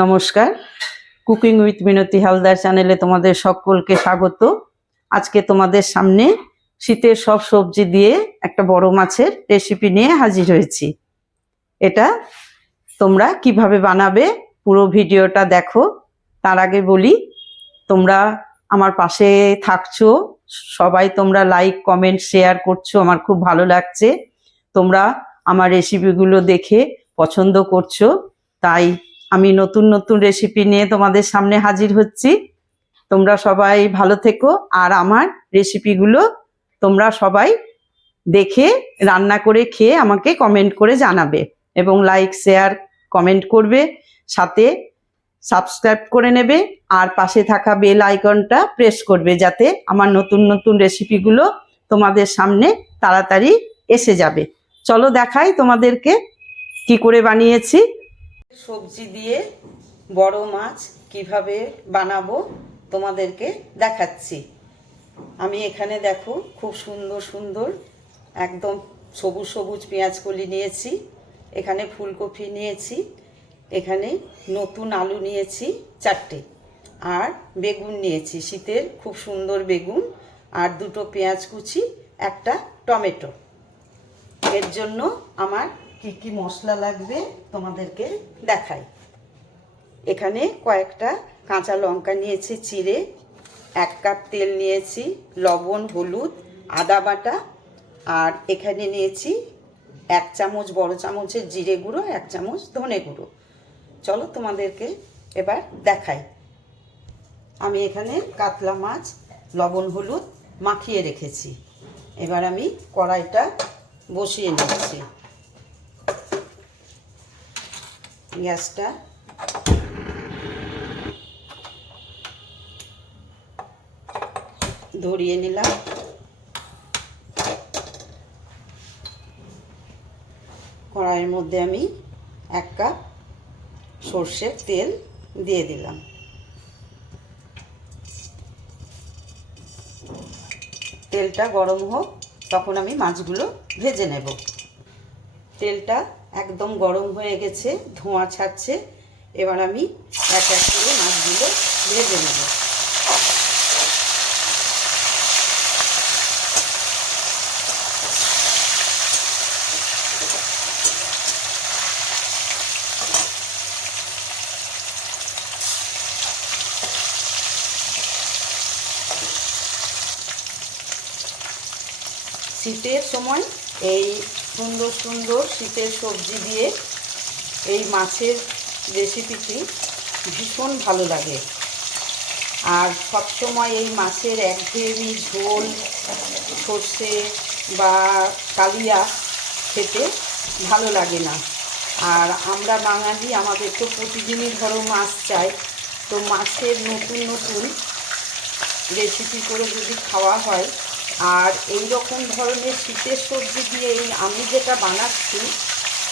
নমস্কার। Cooking with মিনতি হালদার চ্যানেলে তোমাদের সকলকে স্বাগত। আজকে তোমাদের সামনে শীতের সব সবজি দিয়ে একটা বড় মাছের রেসিপি নিয়ে হাজির হয়েছি। এটা তোমরা কীভাবে বানাবে পুরো ভিডিওটা দেখো। তার আগে বলি, তোমরা আমার পাশে থাকছো, সবাই তোমরা লাইক কমেন্ট শেয়ার করছ, আমার খুব ভালো লাগছে। তোমরা আমার রেসিপিগুলো দেখে পছন্দ করছ, তাই আমি নতুন নতুন রেসিপি নিয়ে তোমাদের সামনে হাজির হচ্ছি। তোমরা সবাই ভালো থেকো আর আমার রেসিপিগুলো তোমরা সবাই দেখে, রান্না করে খেয়ে আমাকে কমেন্ট করে জানাবে এবং লাইক শেয়ার কমেন্ট করবে, সাথে সাবস্ক্রাইব করে নেবে আর পাশে থাকা বেল আইকনটা প্রেস করবে যাতে আমার নতুন নতুন রেসিপিগুলো তোমাদের সামনে তাড়াতাড়ি এসে যাবে। চলো দেখাই তোমাদেরকে কি করে বানিয়েছি। সবজি দিয়ে বড় মাছ কীভাবে বানাবো তোমাদেরকে দেখাচ্ছি। আমি এখানে দেখো খুব সুন্দর সুন্দর একদম সবুজ সবুজ পেঁয়াজ কলি নিয়েছি, এখানে ফুলকপি নিয়েছি, এখানে নতুন আলু নিয়েছি চারটে, আর বেগুন নিয়েছি, শীতের খুব সুন্দর বেগুন, আর দুটো পেঁয়াজ কুচি, একটা টমেটো। এর জন্য আমার কি কি মশলা লাগবে তোমাদেরকে দেখাই। এখানে কয়েকটা কাঁচা লঙ্কা নিয়েছি, চিড়ে, এক কাপ তেল নিয়েছি, লবণ, হলুদ, আদা বাটা, আর এখানে নিয়েছি এক চামচ বড় চামচের জিরে গুঁড়ো, এক চামচ ধনে গুঁড়ো। চলো তোমাদেরকে এবার দেখাই। আমি এখানে কাতলা মাছ, লবণ, হলুদ মাখিয়ে রেখেছি। এবার আমি কড়াইটা বসিয়ে নিচ্ছি। গ্যাসটা। ধরিয়ে নিলাম। কড়াইয়ের মধ্যে আমি এক কাপ সর্ষের তেল দিয়ে দিলাম। তেলটা গরম হোক, তখন আমি মাছগুলো ভেজে নেব। তেলটা একদম গরম হয়ে গেছে, ধোঁয়া ছাড়ছে। এবার আমি এক এক করে মাছগুলো ভেজে নেব। শীতের সময় সুন্দর সুন্দর শীতের সবজি দিয়ে এই মাছের রেসিপিটি ভীষণ ভালো লাগে। আর সবসময় এই মাছের এক একঘেয়েমি ঝোল, সর্ষে বা কালিয়া খেতে ভালো লাগে না। আর আমরা বাঙালি, আমাদের তো প্রতিদিনই ধরো মাছ চাই, তো মাছের নতুন নতুন রেসিপি করে যদি খাওয়া হয় আর এই রকম ধরনের শীতের সবজি দিয়ে এই আমি যেটা বানাচ্ছি,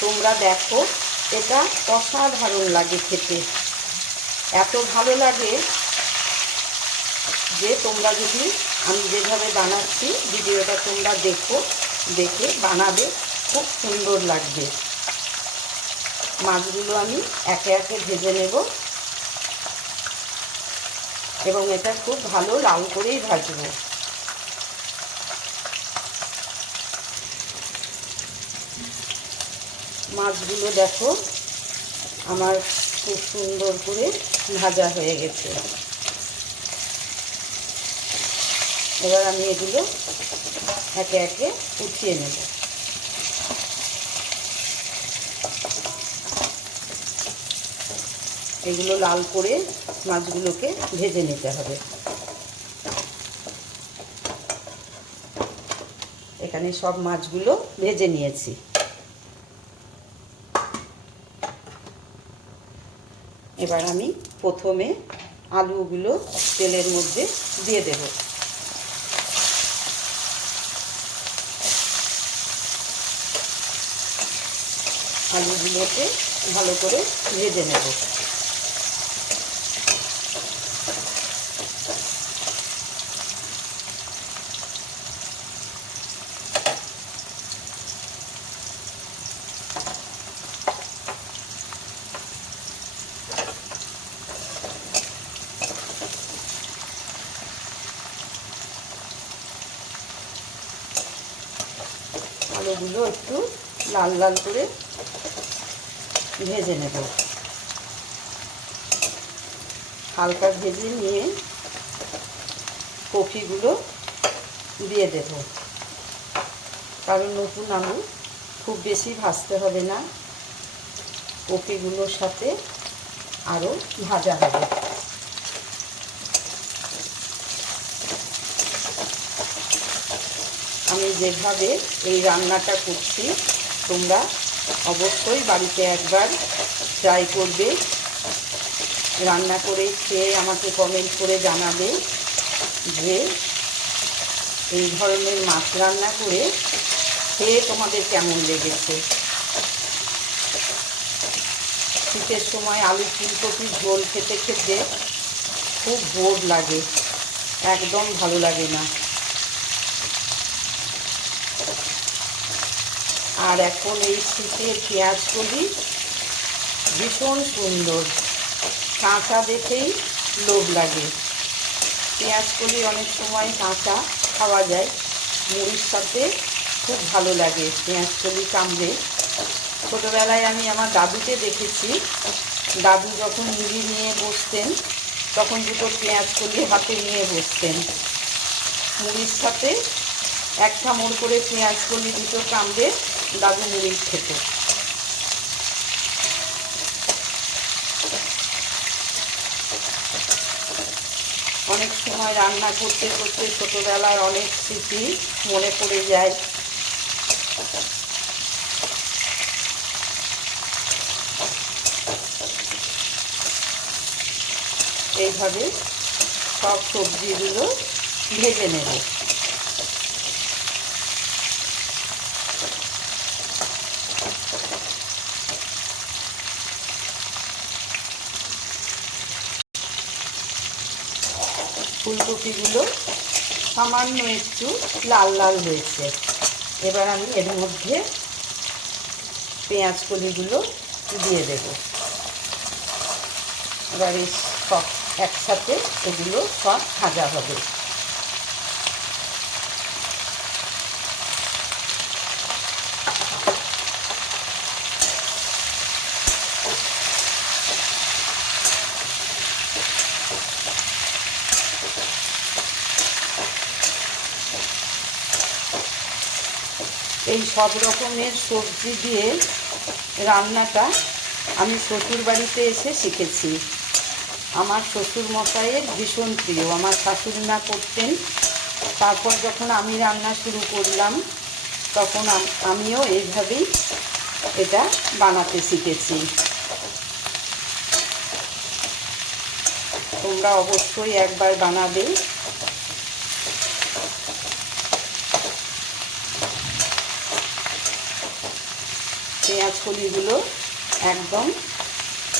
তোমরা দেখো, এটা অসাধারণ লাগে খেতে। এত ভালো লাগে যে তোমরা যদি আমি যেভাবে বানাচ্ছি, ভিডিওটা তোমরা দেখো, দেখে বানাবে, খুব সুন্দর লাগবে। মাছগুলো আমি একে একে ভেজে নেব। এবং এটা খুব ভালো লাল করেই ভাজবো। মাছগুলো দেখো, আমার খুব সুন্দর করে ভাজা হয়ে গেছে। এবার আমি এগুলো একে একে উঠিয়ে নেব। এগুলো লাল করে মাছগুলোকে ভেজে নিতে হবে। এখানে সব মাছগুলো ভেজে নিয়েছি। এবার আমি প্রথমে আলুগুলো তেলের মধ্যে দিয়ে দেব। আলুগুলোকে ভালো করে ভেজে নেব। আলুগুলো একটু লাল লাল করে ভেজে নেব। হালকা ভেজে নিয়ে কফিগুলো দিয়ে দেব। কারণ নতুন আলু খুব বেশি ভাজতে হবে না। কপিগুলোর সাথে আরও ভাজা হবে। আমি যেভাবে এই রান্নাটা করছি, তোমরা অবশ্যই বাড়িতে একবার ট্রাই করবে। রান্না করে খেয়ে আমাকে কমেন্ট করে জানাবে যে এই ধরনের মাছ রান্না করে খেয়ে তোমাদের কেমন লেগেছে। শীতের সময় আলু ফুলকপির ঝোল খেতে খেতে খুব বোর লাগে, একদম ভালো লাগে না। আর এখন এই শীতের পেঁয়াজগুলি ভীষণ সুন্দর। কাঁচা দেখেই লোভ লাগে। পেঁয়াজকলি অনেক সময় কাঁচা খাওয়া যায়। মুড়ির সাথে খুব ভালো লাগে পেঁয়াজকলি কামড়ে। ছোটোবেলায় আমি আমার দাদুকে দেখেছি। দাদু যখন মুড়ি নিয়ে বসতেন, তখন দুটো পেঁয়াজকলি হাতে নিয়ে বসতেন। মুড়ির সাথে এক কামড় করে পেঁয়াজকলি দুটো কামড়ে দাদু মুড়ি খেত অনেক সময় রান্না করতে করতে ছোটোবেলার অনেক স্মৃতি মনে পড়ে যায়। এইভাবে সব সবজিগুলো ভেজে নেব। ফুলকপিগুলো সামান্য একটু লাল লাল হয়েছে। এবার আমি এর মধ্যে পেঁয়াজ কলিগুলো দিয়ে দেবো। এবার সব একসাথে এগুলো সব ভাজা হবে। সব রকমের সবজি দিয়ে রান্নাটা আমি শ্বশুর বাড়িতে এসে শিখেছি। আমার শ্বশুর মশাইয়ের ভীষণ প্রিয়। আমার শাশুড়ি মা করতেন। তারপর যখন আমি রান্না শুরু করলাম, তখন আমিও এইভাবেই এটা বানাতে শিখেছি। তোমরা অবশ্যই একবার বানাবে। পেঁয়াজ কলিগুলো একদম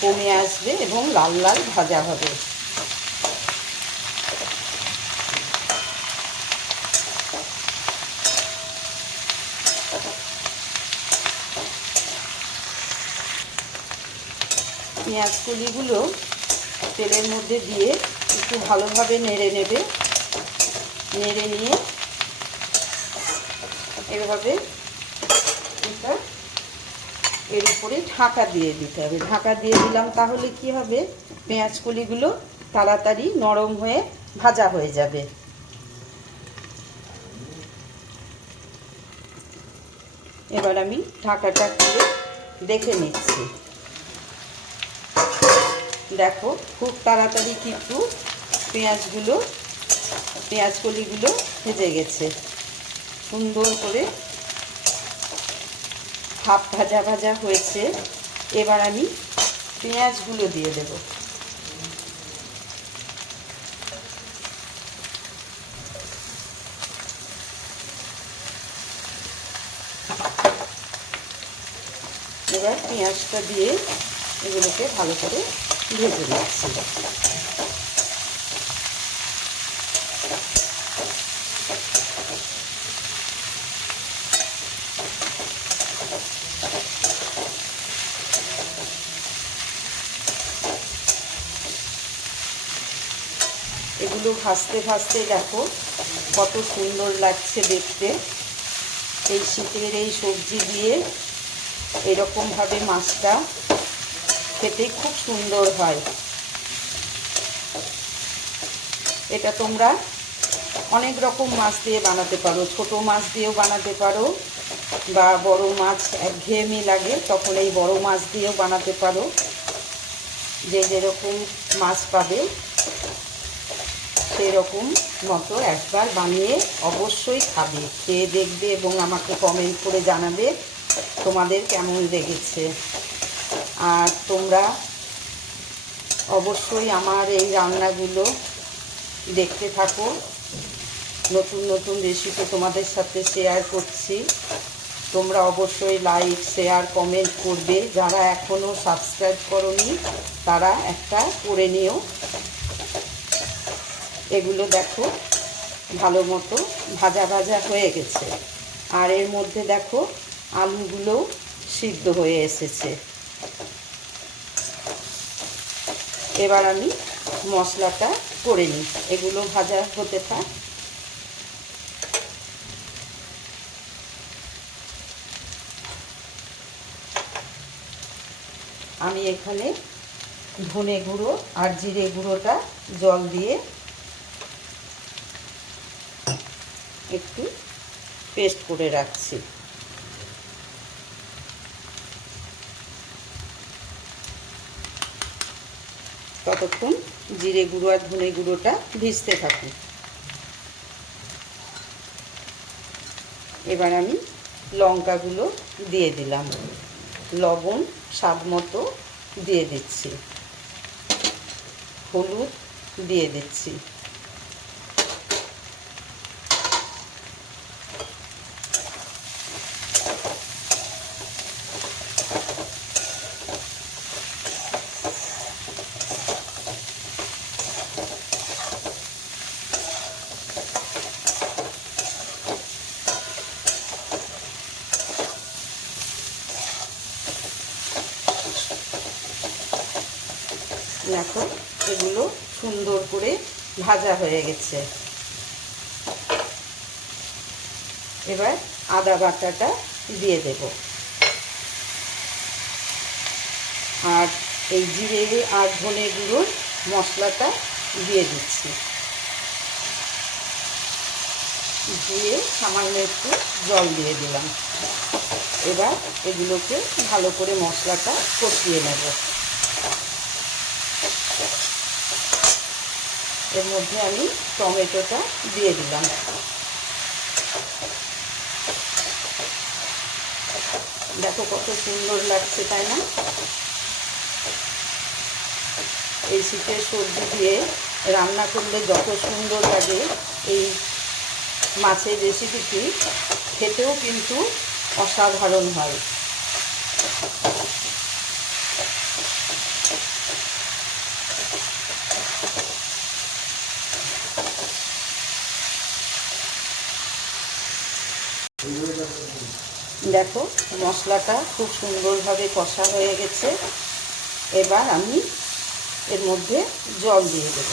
কমে আসবে এবং লাল লাল ভাজা হবে। পেঁয়াজ কলিগুলো তেলের মধ্যে দিয়ে একটু ভালোভাবে নেড়ে নেবে। নেড়ে নিয়ে এভাবে এর উপরে ঢাকা দিয়ে দিতে হবে। ঢাকা দিয়ে দিলাম তাহলে কি হবে? পেঁয়াজ কলিগুলো তাড়াতাড়ি নরম হয়ে ভাজা হয়ে যাবে। এবার আমি ঢাকাটা খুলে দেখে নিচ্ছি। দেখো, খুব তাড়াতাড়ি কিন্তু পেঁয়াজগুলো, পেঁয়াজ কলিগুলো ভেজে গেছে। সুন্দর করে হাফ ভাজা ভাজা হয়েছে, এবার আমি পেঁয়াজগুলো দিয়ে দেব। এবার পেঁয়াজটা দিয়ে এগুলোকে ভালো করে ভেজে নিচ্ছি। এগুলো ভাজতে ভাজতে দেখো কত সুন্দর লাগছে দেখতে। এই শীতের এই সবজি দিয়ে এরকমভাবে মাছটা খেতে খুব সুন্দর হয়। এটা তোমরা অনেক রকম মাছ দিয়ে বানাতে পারো, ছোট মাছ দিয়েও বানাতে পারো বা বড় মাছ একঘেয়েমি লাগে তখন এই বড় মাছ দিয়েও বানাতে পারো। যে যেরকম মাছ পাবে সেই রকম মতো একবার বানিয়ে অবশ্যই খাবে। খেয়ে দেখবে এবং আমাকে কমেন্ট করে জানাবে তোমাদের কেমন লেগেছে। আর তোমরা অবশ্যই আমার এই রান্নাগুলো দেখতে থাকো। নতুন নতুন রেসিপি তোমাদের সাথে শেয়ার করছি। তোমরা অবশ্যই লাইক শেয়ার কমেন্ট করবে। যারা এখনও সাবস্ক্রাইব করনি, তারা একটা করে নিও। এগুলো দেখো, ভালো মতো ভাজা ভাজা হয়ে গেছে। আর এর মধ্যে দেখো, আলুগুলোও সিদ্ধ হয়ে এসেছে। এবার আমি মশলাটা করে নিই। এগুলো ভাজা হতে থাক। আমি এখানে ধনে গুঁড়ো আর জিরে গুঁড়োটা জল দিয়ে একটু পেস্ট করে রাখছি। ততক্ষণ জিরে গুঁড়ো আর ধনে গুঁড়োটা ভিজতে থাকুক এবার আমি লঙ্কাগুলো দিয়ে দিলাম। লবণ, স্বাদ মতো দিয়ে দিচ্ছি। হলুদ দিয়ে দিচ্ছি দেখো এগুলো সুন্দর করে ভাজা হয়ে গেছে। এবার আদা বাটাটা দিয়ে দেব। আর এই জিরে আর ধনে গুঁড়োর মশলাটা দিয়ে দিচ্ছি। দিয়ে সামান্য একটু জল দিয়ে দিলাম। এবার এগুলোকে ভালো করে মশলাটা কষিয়ে নেব। এর মধ্যে আমি টমেটোটা দিয়ে দিলাম। দেখো কত সুন্দর লাগছে, তাই না? এই শীতের সবজি দিয়ে রান্না করলে যত সুন্দর লাগে, এই মাছের রেসিপিটি খেতেও কিন্তু অসাধারণ হয়। দেখো মশলাটা খুব সুন্দরভাবে কষা হয়ে গেছে। এবার আমি এর মধ্যে জল দিয়ে দেব।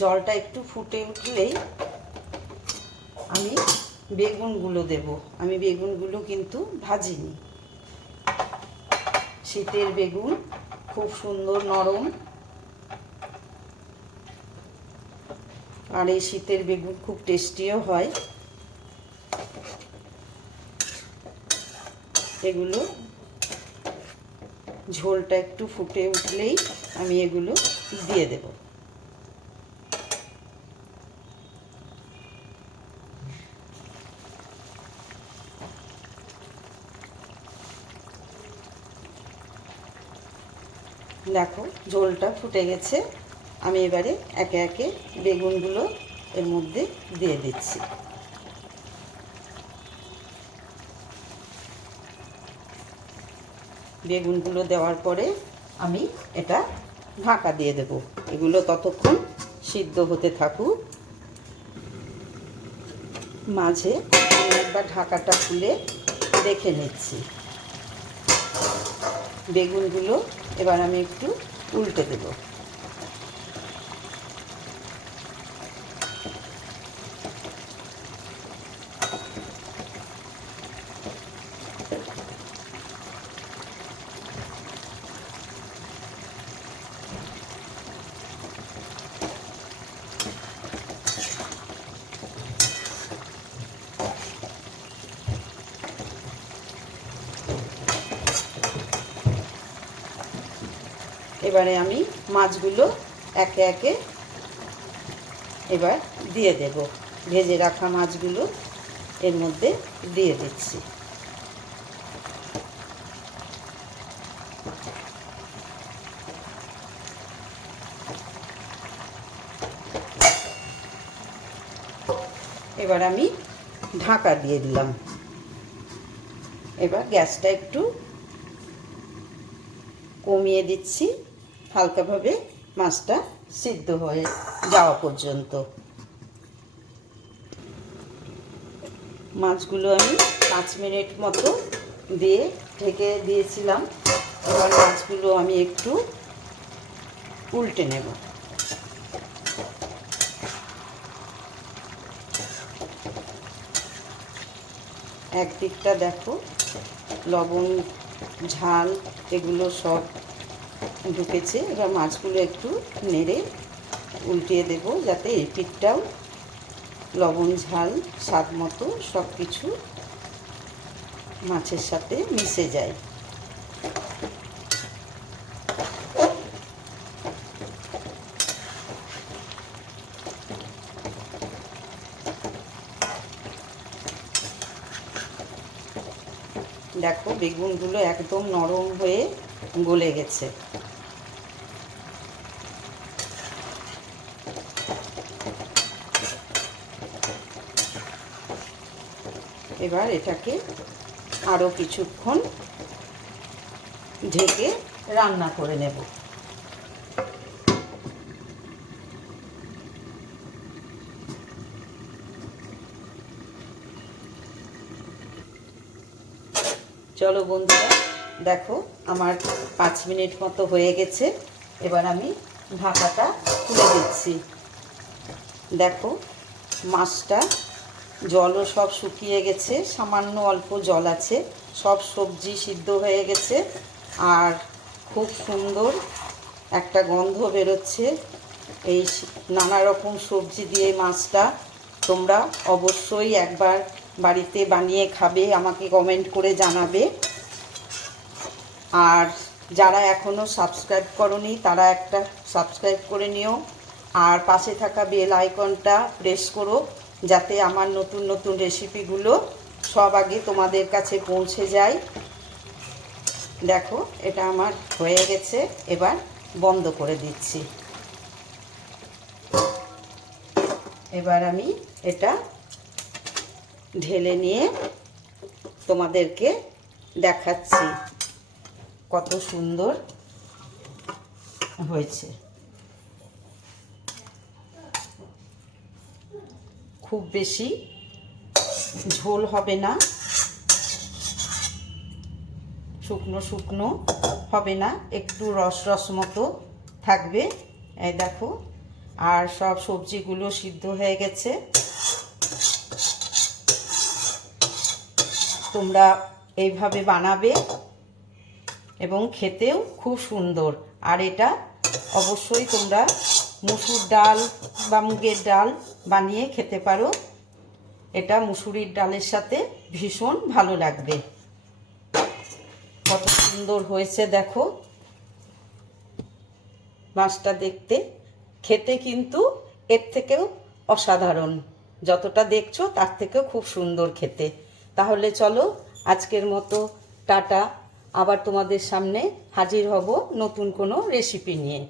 জলটা একটু ফুটে উঠলেই আমি বেগুনগুলো দেব। আমি বেগুনগুলো কিন্তু ভাজিনি। শীতের বেগুন খুব সুন্দর নরম। আর এই শীতের বেগুন খুব টেস্টিও হয়। এগুলো ঝোলটা একটু ফুটে উঠলেই আমি এগুলো দিয়ে দেবো। দেখো, ঝোলটা ফুটে গেছে। আমি এবারে একে একে বেগুনগুলো এর মধ্যে দিয়ে দিচ্ছি। বেগুনগুলো দেওয়ার পরে আমি এটা ঢাকা দিয়ে দেব। এগুলো ততক্ষণ সিদ্ধ হতে থাকুক। মাঝে একবার ঢাকাটা খুলে দেখে নিচ্ছি। বেগুনগুলো এবার আমি একটু উল্টে দেব। এবারে আমি মাছগুলো একে একে এবার দিয়ে দেব। ভেজে রাখা মাছগুলো এর মধ্যে দিয়ে দিচ্ছি। এবার আমি ঢাকা দিয়ে দিলাম। এবার গ্যাসটা একটু কমিয়ে দিচ্ছি। হালকাভাবে মাছটা সিদ্ধ হয়ে যাওয়া পর্যন্ত। মাছগুলো আমি পাঁচ মিনিট মতো দিয়ে ঢেকে দিয়েছিলাম। এবার মাছগুলো আমি একটু উল্টে নেব। একদিকটা দেখো, লবণ, ঝাল, এগুলো সব ঢুকেছে। এবার মাছগুলো একটু নেড়ে উল্টিয়ে দেব যাতে এই পিঠটাও লবণ, ঝাল, স্বাদ মতো সব কিছু মাছের সাথে মিশে যায়। দেখো, বেগুনগুলো একদম নরম হয়ে গলে গেছে। এবার এটাকে আরও কিছুক্ষণ ঢেকে রান্না করে নেব। চলো বন্ধুরা, দেখো আমার পাঁচ মিনিট মতো হয়ে গেছে। এবার আমি ঢাকাটা খুলে দিচ্ছি। দেখো, মাছটা জলও সব শুকিয়ে গেছে, সামান্য অল্প জল আছে, সব সবজি সিদ্ধ হয়ে গেছে, আর খুব সুন্দর একটা গন্ধ বেরোচ্ছে। এই নানা রকম সবজি দিয়ে মাছটা তোমরা অবশ্যই একবার বাড়িতে বানিয়ে খাবে, আমাকে কমেন্ট করে জানাবে। আর যারা এখনও সাবস্ক্রাইব করনি, তারা একটা সাবস্ক্রাইব করে নিও। আর পাশে থাকা বেল আইকনটা প্রেস করো। যাতে আমার নতুন নতুন রেসিপিগুলো সব আগে তোমাদের কাছে পৌঁছে যায়। দেখো, এটা আমার হয়ে গেছে। এবার বন্ধ করে দিচ্ছি। এবার আমি এটা ঢেলে নিয়ে তোমাদেরকে দেখাচ্ছি কত সুন্দর হয়েছে। খুব বেশি ঝোল হবে না। শুকনো শুকনো হবে না, একটু রস রস মতো থাকবে। এই দেখো, আর সব সবজিগুলো সিদ্ধ হয়ে গেছে। তোমরা এইভাবে বানাবে এবং খেতেও খুব সুন্দর। আর এটা অবশ্যই তোমরা মুসুর ডাল বা মুগের ডাল বানিয়ে খেতে পারো। এটা মুসুরির ডালের সাথে ভীষণ ভালো লাগবে। কত সুন্দর হয়েছে দেখো। মাছটা দেখতে। খেতে কিন্তু এর থেকেও অসাধারণ। যতটা দেখছ তার থেকেও খুব সুন্দর খেতে। তাহলে চলো আজকের মতো টাটা। আবার তোমাদের সামনে হাজির হব নতুন কোনো রেসিপি নিয়ে।